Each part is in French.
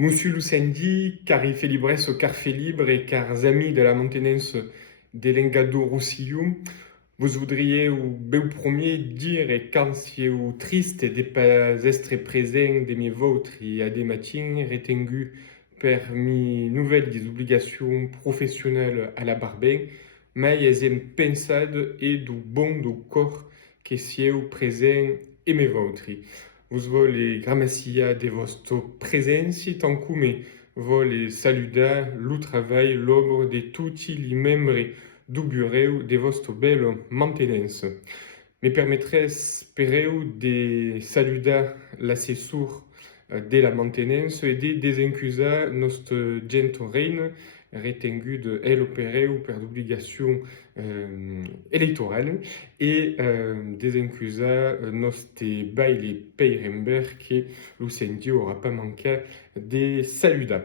Monsieur Lucendi, cari felibres car felibre et cars amis de la maintenance de l'engado Roussillon, vous voudriez ou beu premier dire et quand si ou triste de pas estre présent de mes vôtres et à des matins retengu per mi nouvelles des obligations professionnelles à la barben, mais esem pensade et du bon du corps que sieu présent et mes vôtres. Vos vole gramassia de vostro presenci, tant come vole saluda lo travail l'obra de tutti li membri du bureu de vostro bel mantenença. Me permettrez pereu de saludar l'assessor de la mantenença e de desencusar nostre gento reine retengu de el opereu per d'obligation electorale et desencusar nostre baile Peiremberg que Lucendi aura pas manqué de saludar.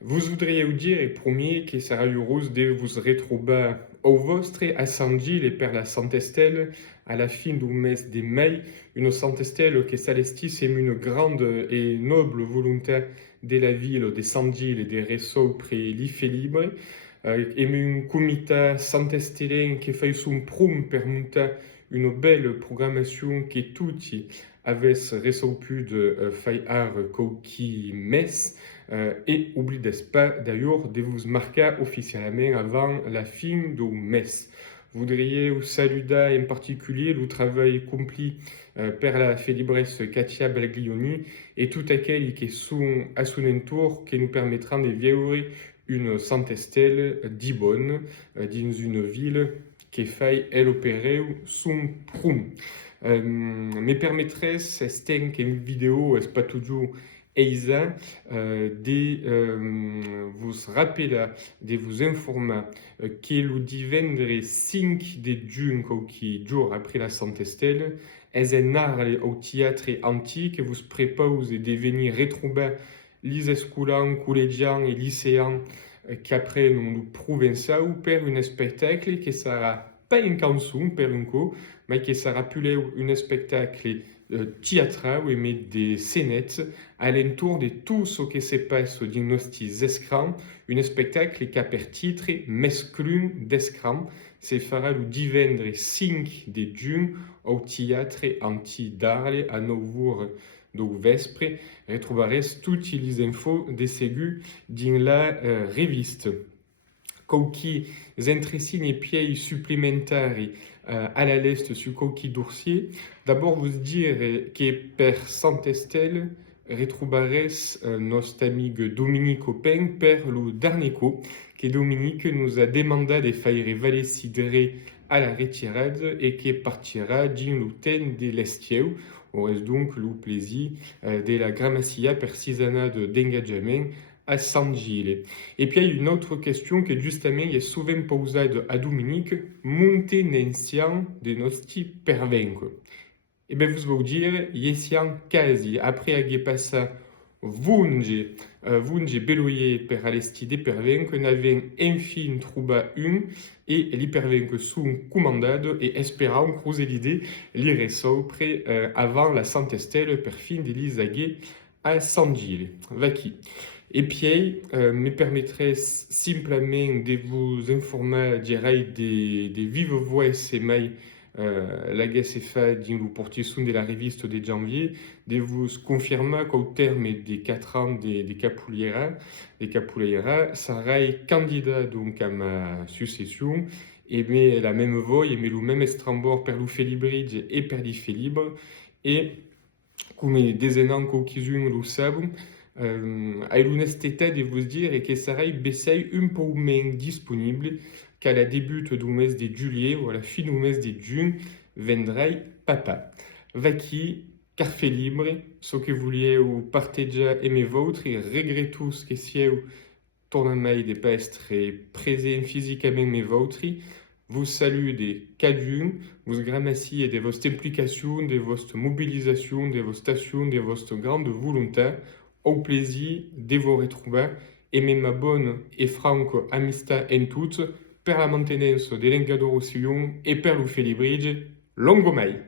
Vous voudriez vous dire, et premier, que sera heureuse de vous retrouver au vostre à Saint-Gilles et per la Saint-Estelle à la fin du mes de mai, une Saint-Estelle que salestissem une grande et noble volonté de la ville de Saint-Gilles et de réseaux près l'Ife libre, et un comité Saint-Estelen que fait son prom per monter une belle programmation que tutti avesse resolpu de faire qualche mes, et oubliez pas d'ailleurs de vous marquer officiellement avant la fin du mes. Voudriez saluer en particulier le travail accompli per la Felibres Katia Belglioni et tout aquel qui sont à son entour qui nous permettra de vivre une Saint-Estelle dit bonne dans une ville qui fait elle opérer son prom. Me permettrait c'est une vidéo est pas toujours Eisa de vous rappeler, de vous informer que le divendres 5 de juin, qui jour après la Saint-Estelle, est un art au théâtre antique vous propose de venir retrouver les escolans, collégiens et lycéens qu'après nous prouvent ça ou per un spectacle qui sera pas une chanson per un coup, mais qui sera plus un spectacle théâtral où met des scénettes alentour de tout ce qui se passe dans nostres écrans, un spectacle qui a per titre Mesclun d'escran, se fera le divendres 5 de juin au théâtre anti d'Arles à 9h du vespre. Retrouverez toutes les infos de ségur dans la reviste. Qualques entresines et pieds supplémentaires à la leste sur qualques dossiers. D'abord, vous dire que per Saint-Estelle, retrouverez notre ami Dominique Opin per le dernier coup, que Dominique nous a demandé de faire valider à la retirade et qui partira dans le thème de l'Estieu. On reste donc le plaisir de la gramassia persisana d'engagement à Saint-Gilles. Et puis il y a une autre question qui justement est souvent posée à Dominique, montenencien de nostri pervenco. Et bien vous vous dire, yesian quasi, après avoir passé vunge beloye per alesti de pervenco, n'avons enfin trouvé un, et l'hypervenco sont commandado et espérant cruiser l'idée lire sopre avant la Saint-Estelle per fin de l'Isagé à Saint-Gilles. Vaki. Et puis, me permettrait simplement de vous informer des vives voix et mails la GSFA dans le portisson de la reviste de janvier, de vous confirmer qu'au terme des 4 ans de Capoeira, sera candidat donc à ma succession, et mais la même voix, et mais le même estrambord per le Felibridge et per di Felibre, et comme des énans qui le savent, a l'honnêteté de vous dire que ça sera un peu moins disponible qu'à la début du mes de juillet ou à la fin du mes de juin vendrai papa. Vaki, carfe libre, ce que vous vouliez ou partager aimer votre et regrettez tout ce que c'est tournement de pas être présent physiquement mes vôtres. Vous salue des cadres, vous gramerciez de votre implication, de votre mobilisation, de vos stations, de votre grande volonté. Au plaisir de vous retrouver et même ma bonne et franche amistad en toutes per la maintenance de l'engado Roussillon et per le Felibridge longo mai.